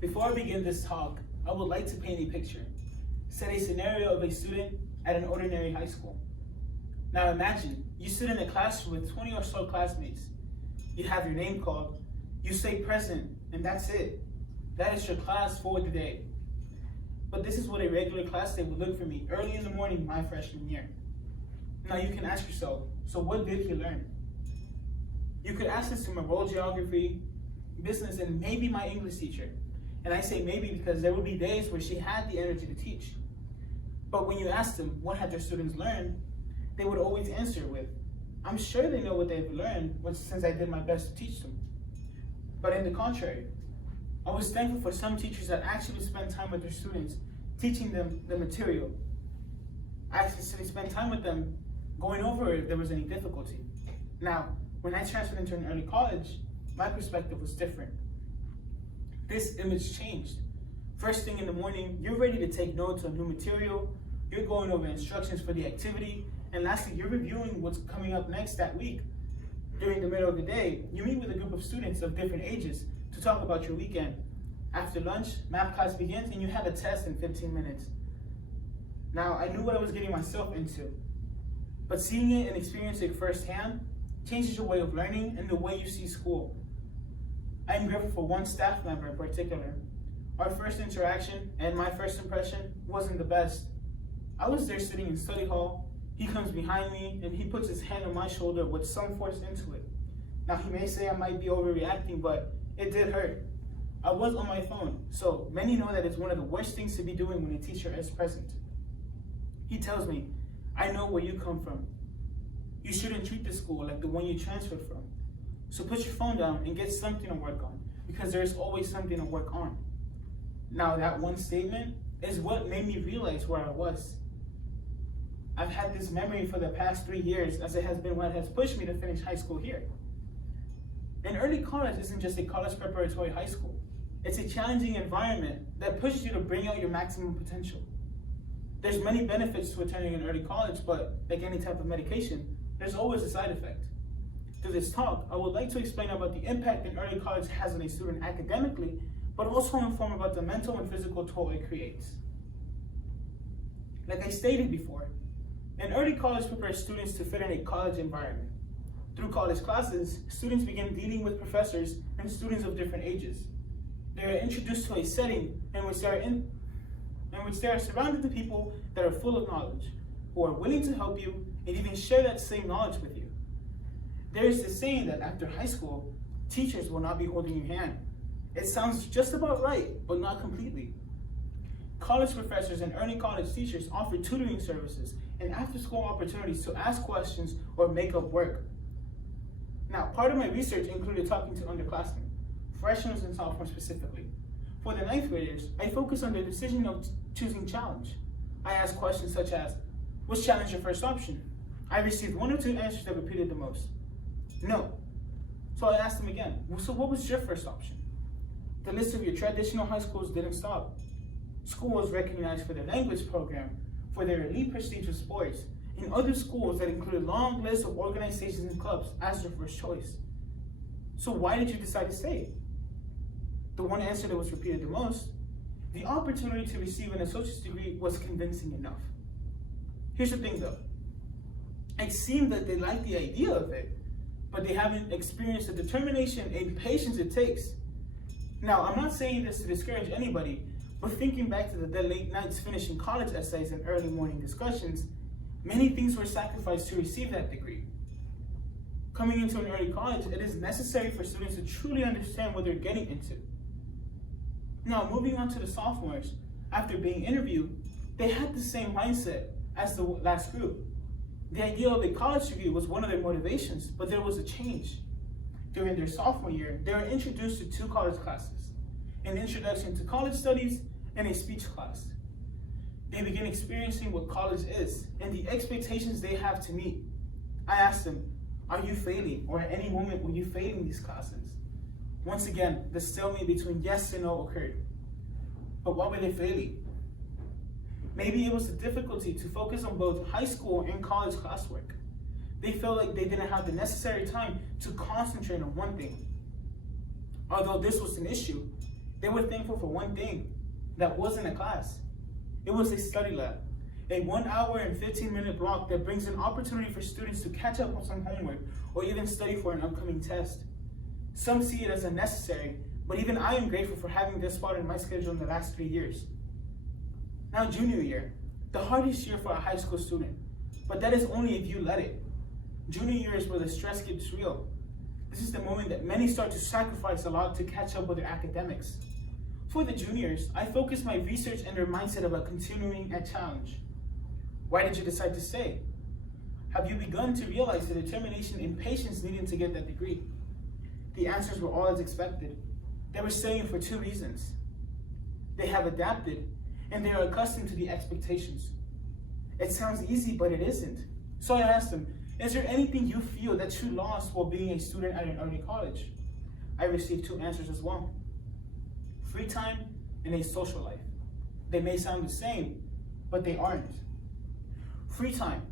Before I begin this talk, I would like to paint a picture. Set a scenario of a student at an ordinary high school. Now imagine, you sit in a classroom with 20 or so classmates. You have your name called, you say present, and that's it. That is your class for the day. But this is what a regular class day would look for me early in the morning my freshman year. Now you can ask yourself, so what did he learn? You could ask this to my world geography, business, and maybe my English teacher. And I say maybe because there would be days where she had the energy to teach. But when you ask them what had their students learned, they would always answer with, I'm sure they know what they've learned since I did my best to teach them. But in the contrary, I was thankful for some teachers that actually spent time with their students, teaching them the material. I actually spent time with them going over if there was any difficulty. Now, when I transferred into an early college, my perspective was different. This image changed. First thing in the morning, you're ready to take notes on new material, you're going over instructions for the activity, and lastly, you're reviewing what's coming up next that week. During the middle of the day, you meet with a group of students of different ages to talk about your weekend. After lunch, math class begins and you have a test in 15 minutes. Now, I knew what I was getting myself into, but seeing it and experiencing it firsthand changes your way of learning and the way you see school. I'm grateful for one staff member in particular. Our first interaction and my first impression wasn't the best. I was there sitting in study hall. He comes behind me and he puts his hand on my shoulder with some force into it. Now he may say I might be overreacting, but it did hurt. I was on my phone, so many know that it's one of the worst things to be doing when a teacher is present. He tells me, I know where you come from. You shouldn't treat the school like the one you transferred from. So put your phone down and get something to work on, because there's always something to work on. Now that one statement is what made me realize where I was. I've had this memory for the past 3 years, as it has been what has pushed me to finish high school here. And early college isn't just a college preparatory high school. It's a challenging environment that pushes you to bring out your maximum potential. There's many benefits to attending an early college, but like any type of medication, there's always a side effect. Through this talk, I would like to explain about the impact that early college has on a student academically, but also inform about the mental and physical toll it creates. Like I stated before, an early college prepares students to fit in a college environment. Through college classes, students begin dealing with professors and students of different ages. They are introduced to a setting in which they are surrounded with people that are full of knowledge, who are willing to help you and even share that same knowledge with you. There is this saying that after high school, teachers will not be holding your hand. It sounds just about right, but not completely. College professors and early college teachers offer tutoring services and after-school opportunities to ask questions or make up work. Now, part of my research included talking to underclassmen, freshmen and sophomores specifically. For the 9th graders, I focused on the decision of choosing challenge. I asked questions such as, was challenge your first option? I received 1 or 2 answers that repeated the most. No. So I asked them again, so what was your first option? The list of your traditional high schools didn't stop. Schools recognized for their language program, for their elite prestigious sports, and other schools that included long lists of organizations and clubs as their first choice. So why did you decide to stay? The one answer that was repeated the most, the opportunity to receive an associate's degree was convincing enough. Here's the thing though, it seemed that they liked the idea of it, but they haven't experienced the determination and patience it takes. Now, I'm not saying this to discourage anybody, but thinking back to the late nights finishing college essays and early morning discussions, many things were sacrificed to receive that degree. Coming into an early college, it is necessary for students to truly understand what they're getting into. Now, moving on to the sophomores, after being interviewed, they had the same mindset as the last group. The idea of a college degree was one of their motivations, but there was a change. During their sophomore year, they were introduced to 2 college classes, an introduction to college studies and a speech class. They begin experiencing what college is and the expectations they have to meet. I asked them, are you failing, or at any moment were you failing these classes? Once again, the stalemate between yes and no occurred. But why were they failing? Maybe it was the difficulty to focus on both high school and college classwork. They felt like they didn't have the necessary time to concentrate on one thing. Although this was an issue, They were thankful for one thing that wasn't a class. It was a study lab, a 1 hour and 15-minute block that brings an opportunity for students to catch up on some homework or even study for an upcoming test. Some see it as unnecessary, but even I am grateful for having this spot in my schedule in the last 3 years. Now, junior year, the hardest year for a high school student, but that is only if you let it. Junior year is where the stress gets real. This is the moment that many start to sacrifice a lot to catch up with their academics. For the juniors, I focused my research and their mindset about continuing at Challenge. Why did you decide to stay? Have you begun to realize the determination and patience needed to get that degree? The answers were all as expected. They were staying for 2 reasons. They have adapted, and they are accustomed to the expectations. It sounds easy, but it isn't. So I asked them, is there anything you feel that you lost while being a student at an early college? I received 2 answers as well. Free time and a social life. They may sound the same, but they aren't. Free time,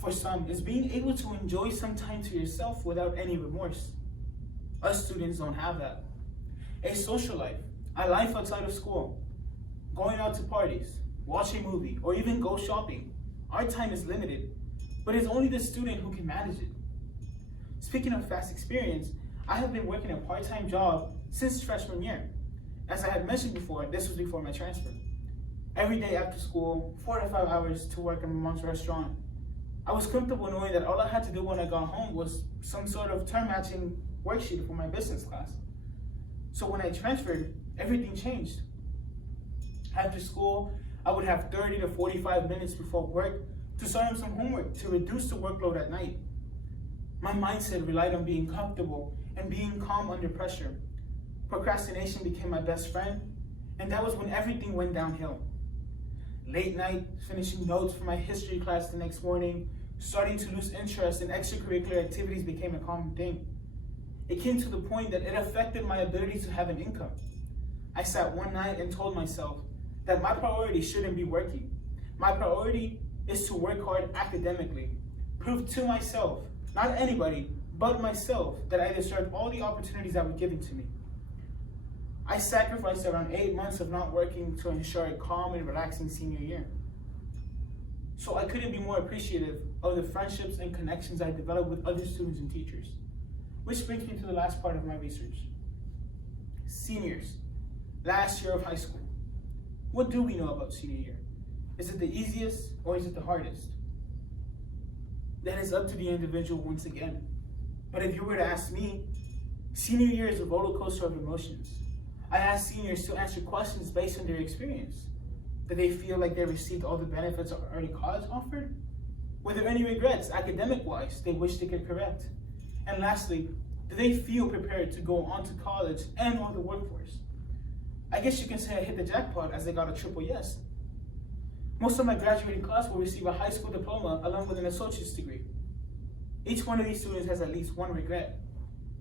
for some, is being able to enjoy some time to yourself without any remorse. Us students don't have that. A social life, a life outside of school, going out to parties, watch a movie, or even go shopping. Our time is limited, but it's only the student who can manage it. Speaking of fast experience, I have been working a part-time job since freshman year. As I had mentioned before, this was before my transfer. Every day after school, 4 to 5 hours to work in my mom's restaurant. I was comfortable knowing that all I had to do when I got home was some sort of term matching worksheet for my business class. So when I transferred, everything changed. After school, I would have 30 to 45 minutes before work to start on some homework to reduce the workload at night. My mindset relied on being comfortable and being calm under pressure. Procrastination became my best friend, and that was when everything went downhill. Late night, finishing notes for my history class the next morning, starting to lose interest in extracurricular activities became a common thing. It came to the point that it affected my ability to have an income. I sat one night and told myself that my priority shouldn't be working. My priority is to work hard academically, prove to myself, not anybody, but myself, that I deserved all the opportunities that were given to me. I sacrificed around 8 months of not working to ensure a calm and relaxing senior year. So I couldn't be more appreciative of the friendships and connections I developed with other students and teachers. Which brings me to the last part of my research. Seniors, last year of high school. What do we know about senior year? Is it the easiest or is it the hardest? That is up to the individual once again. But if you were to ask me, senior year is a roller coaster of emotions. I asked seniors to answer questions based on their experience. Did they feel like they received all the benefits of early college offered? Were there any regrets, academic-wise, they wish they could correct? And lastly, do they feel prepared to go on to college and on the workforce? I guess you can say I hit the jackpot as I got a triple yes. Most of my graduating class will receive a high school diploma along with an associate's degree. Each one of these students has at least one regret.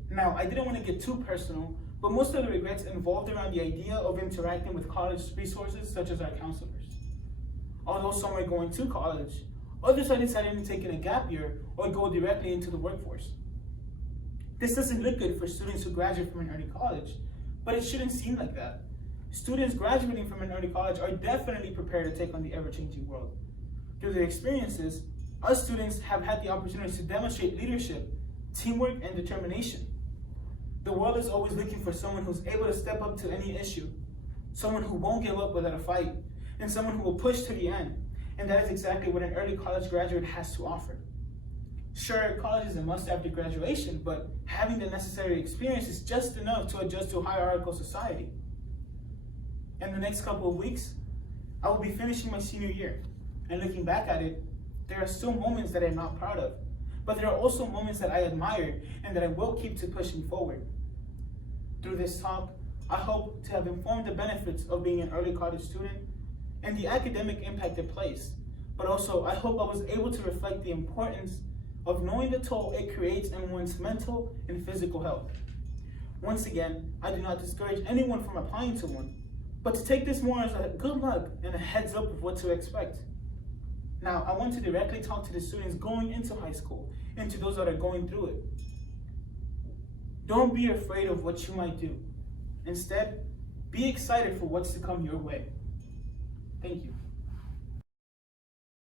Now, I didn't want to get too personal, but most of the regrets involved around the idea of interacting with college resources such as our counselors. Although some are going to college, others are deciding to take in a gap year or go directly into the workforce. This doesn't look good for students who graduate from an early college, but it shouldn't seem like that. Students graduating from an early college are definitely prepared to take on the ever-changing world. Through their experiences, us students have had the opportunity to demonstrate leadership, teamwork, and determination. The world is always looking for someone who's able to step up to any issue, someone who won't give up without a fight, and someone who will push to the end. And that is exactly what an early college graduate has to offer. Sure, college is a must after graduation, but having the necessary experience is just enough to adjust to a hierarchical society. In the next couple of weeks, I will be finishing my senior year, and looking back at it, there are still moments that I'm not proud of, but there are also moments that I admire and that I will keep to pushing forward. Through this talk, I hope to have informed the benefits of being an early college student and the academic impact it plays, but also I hope I was able to reflect the importance of knowing the toll it creates in one's mental and physical health. Once again, I do not discourage anyone from applying to one, but to take this more as a good luck and a heads up of what to expect. Now, I want to directly talk to the students going into high school and to those that are going through it. Don't be afraid of what you might do. Instead, Be excited for what's to come your way. Thank you.